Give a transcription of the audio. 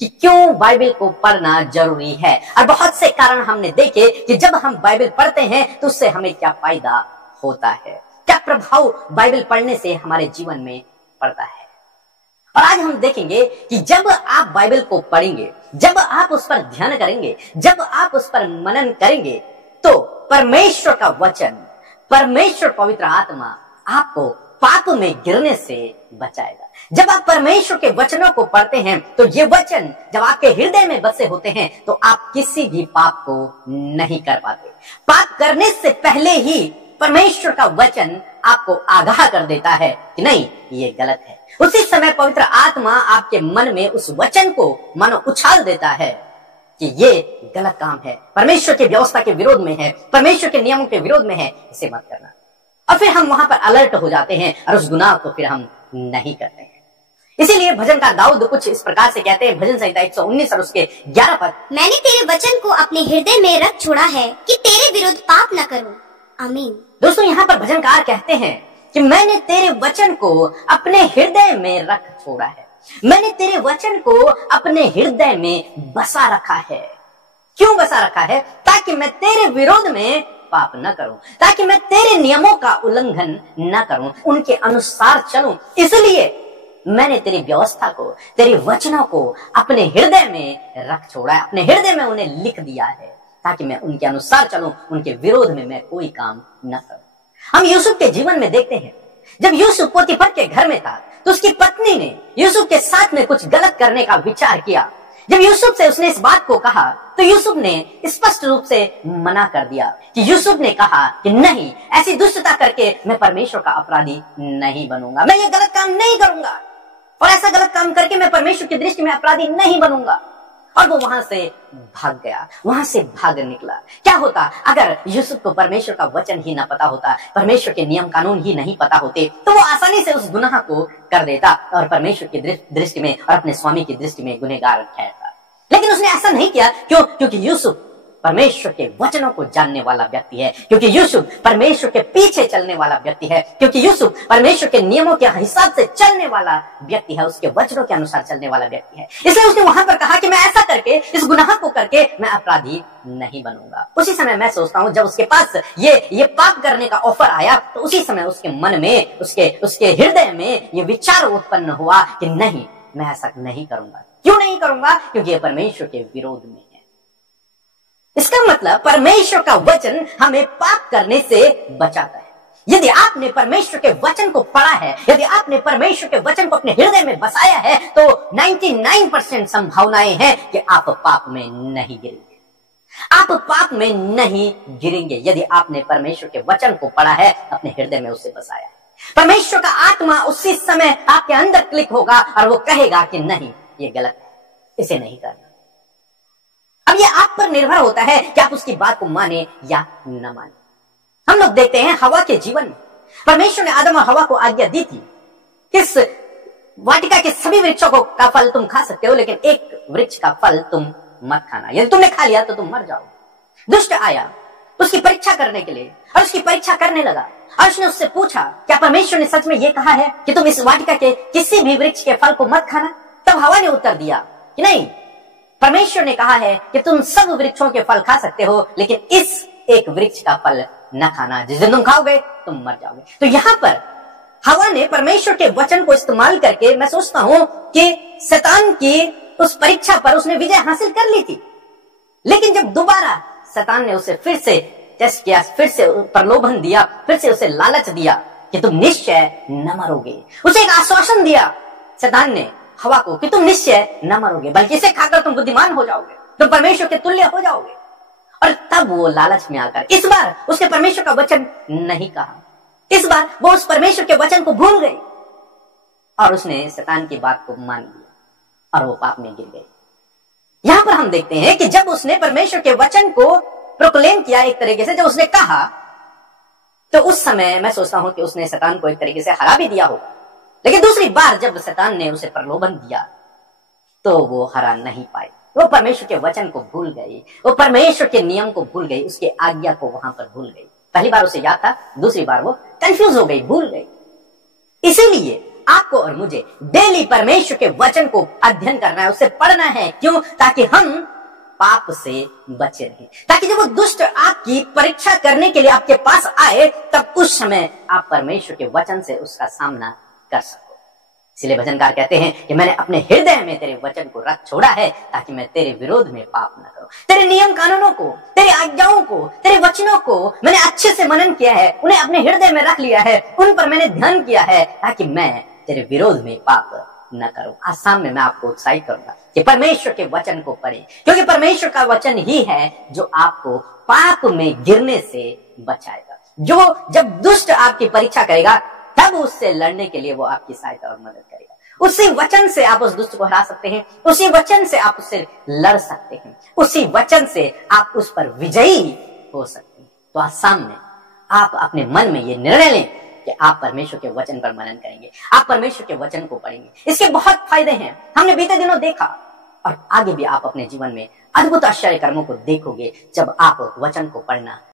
कि क्यों बाइबल को पढ़ना जरूरी है। और बहुत से कारण हमने देखे कि जब हम बाइबल पढ़ते हैं तो उससे हमें क्या फायदा होता है, क्या प्रभाव बाइबल पढ़ने से हमारे जीवन में पड़ता है। और आज हम देखेंगे कि जब आप बाइबल को पढ़ेंगे, जब आप उस पर ध्यान करेंगे, जब आप उस पर मनन करेंगे, तो परमेश्वर का वचन, परमेश्वर पवित्र आत्मा आपको पाप में गिरने से बचाएगा। जब आप परमेश्वर के वचनों को पढ़ते हैं तो ये वचन जब आपके हृदय में बसे होते हैं तो आप किसी भी पाप को नहीं कर पाते। पाप करने से पहले ही परमेश्वर का वचन आपको आगाह कर देता है कि नहीं, ये गलत है। उसी समय पवित्र आत्मा आपके मन में उस वचन को मानो उछाल देता है कि ये गलत काम है, परमेश्वर की व्यवस्था के विरोध में है, परमेश्वर के नियमों के विरोध में है, इसे मत करना। और फिर हम वहां पर अलर्ट हो जाते हैं और उस गुनाह को फिर हम नहीं करते हैं। इसीलिए भजनकार दाऊद कुछ इस प्रकार से कहते हैं, भजन संहिता 119 और उसके 11 पद, मैंने तेरे वचन को अपने हृदय में रख छोड़ा है कि तेरे विरुद्ध पाप न करूं। आमीन। दोस्तों, यहाँ पर भजनकार कहते हैं कि मैंने तेरे वचन को अपने हृदय में रख छोड़ा है, मैंने तेरे वचन को अपने हृदय में बसा रखा है। क्यों बसा रखा है? ताकि मैं तेरे विरोध में पाप न करूं, ताकि मैं तेरे नियमों का उल्लंघन न करूं, उनके अनुसार चलूं। इसलिए मैंने तेरी व्यवस्था को, तेरे वचनों को अपने हृदय में रख छोड़ा है, अपने हृदय में उन्हें लिख दिया है, ताकि मैं उनके अनुसार चलूं, उनके विरोध में मैं कोई काम न करूं। हम यूसुफ के जीवन में देखते हैं, जब यूसुफ पोतीफर के घर में था तो उसकी पत्नी ने यूसुफ के साथ में कुछ गलत करने का विचार किया। जब यूसुफ से उसने इस बात को कहा तो यूसुफ ने स्पष्ट रूप से मना कर दिया कि यूसुफ ने कहा कि नहीं, ऐसी दुष्टता करके मैं परमेश्वर का अपराधी नहीं बनूंगा, मैं ये गलत काम नहीं करूंगा, और ऐसा गलत काम करके मैं परमेश्वर की दृष्टि में अपराधी नहीं बनूंगा। और वो वहां से भाग गया, वहां से भाग निकला। क्या होता अगर यूसुफ को परमेश्वर का वचन ही ना पता होता, परमेश्वर के नियम कानून ही नहीं पता होते, तो वो आसानी से उस गुनाह को कर देता और परमेश्वर की दृष्टि में और अपने स्वामी की दृष्टि में गुनहगार ठहरता। लेकिन उसने ऐसा नहीं किया। क्यों? क्योंकि यूसुफ परमेश्वर के वचनों को जानने वाला व्यक्ति है, क्योंकि यूसुफ परमेश्वर के पीछे चलने वाला व्यक्ति है, क्योंकि यूसुफ परमेश्वर के नियमों के हिसाब से चलने वाला व्यक्ति है, उसके वचनों के अनुसार चलने वाला व्यक्ति है। इसलिए उसने वहां पर कहा कि मैं ऐसा करके, इस गुनाह को करके मैं अपराधी नहीं बनूंगा। उसी समय मैं सोचता हूं, जब उसके पास ये पाप करने का ऑफर आया तो उसी समय उसके मन में, उसके हृदय में ये विचार उत्पन्न हुआ कि नहीं, मैं ऐसा नहीं करूंगा। क्यों नहीं करूंगा? क्योंकि ये परमेश्वर के विरोध में है। इसका मतलब परमेश्वर का वचन हमें पाप करने से बचाता है। यदि आपने परमेश्वर के वचन को पढ़ा है, यदि आपने परमेश्वर के वचन को अपने हृदय में बसाया है, तो 99% संभावनाएं हैं कि आप पाप में नहीं गिरेंगे। आप पाप में नहीं गिरेंगे यदि आपने परमेश्वर के वचन को पढ़ा है, अपने हृदय में उसे बसाया है। परमेश्वर का आत्मा उसी समय आपके अंदर क्लिक होगा और वो कहेगा कि नहीं, ये गलत है, इसे नहीं करना। अब ये आप पर निर्भर होता है कि आप उसकी बात को माने या न माने। हम लोग देखते हैं हवा के जीवन में परमेश्वर ने आदम और हवा को आज्ञा दी थी, इस वाटिका के सभी वृक्षों का फल तुम खा सकते हो, लेकिन एक वृक्ष का फल तुम मत खाना, यदि तुमने खा लिया तो तुम मर जाओगे। दुष्ट आया उसकी परीक्षा करने के लिए और उसकी परीक्षा करने लगा और उसने उससे पूछा, क्या परमेश्वर ने सच में ये कहा है कि तुम इस वाटिका के किसी भी वृक्ष के फल को मत खाना? तब हवा ने उत्तर दिया कि नहीं, परमेश्वर ने कहा है कि तुम सब वृक्षों के फल खा सकते हो, लेकिन इस एक वृक्ष का फल न खाना, जिस दिन तुम खाओगे तुम मर जाओगे। तो यहाँ पर हवा ने परमेश्वर के वचन को इस्तेमाल करके, मैं सोचता हूं कि शैतान की उस परीक्षा पर उसने विजय हासिल कर ली थी। लेकिन जब दोबारा शैतान ने उसे फिर से टेस्ट किया, फिर से प्रलोभन दिया, फिर से उसे लालच दिया कि तुम निश्चय न मरोगे, उसे एक आश्वासन दिया शैतान ने हवा को कि तुम निश्चय न मरोगे, बल्कि इसे खाकर तुम बुद्धिमान हो जाओगे, तुम परमेश्वर के तुल्य हो जाओगे। और तब वो लालच में आकर इस बार उसने परमेश्वर का वचन नहीं कहा, इस बार वो उस परमेश्वर के वचन को भूल गई और उसने शैतान की बात को मान लिया और वो पाप में गिर गई। यहां पर हम देखते हैं कि जब उसने परमेश्वर के वचन को प्रोक्लेम किया, एक तरीके से जब उसने कहा, तो उस समय मैं सोचता हूं कि उसने शैतान को एक तरीके से हरा भी दिया होगा। लेकिन दूसरी बार जब शैतान ने उसे प्रलोभन दिया तो वो हरा नहीं पाई। वो परमेश्वर के वचन को भूल गई, वो परमेश्वर के नियम को भूल गई, उसके आज्ञा को वहां पर भूल गई। पहली बार उसे याद था, दूसरी बार वो कंफ्यूज हो गई, भूल गई। इसीलिए आपको और मुझे डेली परमेश्वर के वचन को अध्ययन करना है, उसे पढ़ना है। क्यों? ताकि हम पाप से बचे रहें, ताकि जब वो दुष्ट आपकी परीक्षा करने के लिए आपके पास आए, तब उस समय आप परमेश्वर के वचन से उसका सामना कर सको। इसलिए भजनकार कहते हैं कि मैंने अपने हृदय में तेरे वचन को रख छोड़ा है, ताकि मैं तेरे विरोध में पाप न करूं। तेरे नियम कानूनों को, तेरे आज्ञाओं को, तेरे वचनों को मैंने अच्छे से मनन किया है, उन्हें अपने हृदय में रख लिया है, उन पर मैंने ध्यान किया है, ताकि मैं तेरे विरोध में पाप न करूं। आज शाम में मैं आपको उत्साहित करूंगा कि परमेश्वर के वचन को पढ़ें, क्योंकि परमेश्वर का वचन ही है जो आपको पाप में गिरने से बचाएगा। जो जब दुष्ट आपकी परीक्षा करेगा, तब उससे लड़ने के लिए वो आपकी सहायता और मदद करेगा। उसी वचन से आप उस दुष्ट को हरा सकते हैं, उसी वचन से आप उससे लड़ सकते हैं, उसी वचन से आप उस पर विजयी हो सकते हैं। तो आज शाम में आप अपने मन में ये निर्णय लें कि आप परमेश्वर के वचन पर मनन करेंगे, आप परमेश्वर के वचन को पढ़ेंगे। इसके बहुत फायदे हैं, हमने बीते दिनों देखा, और आगे भी आप अपने जीवन में अद्भुत आश्चर्य कर्मों को देखोगे जब आप वचन को पढ़ना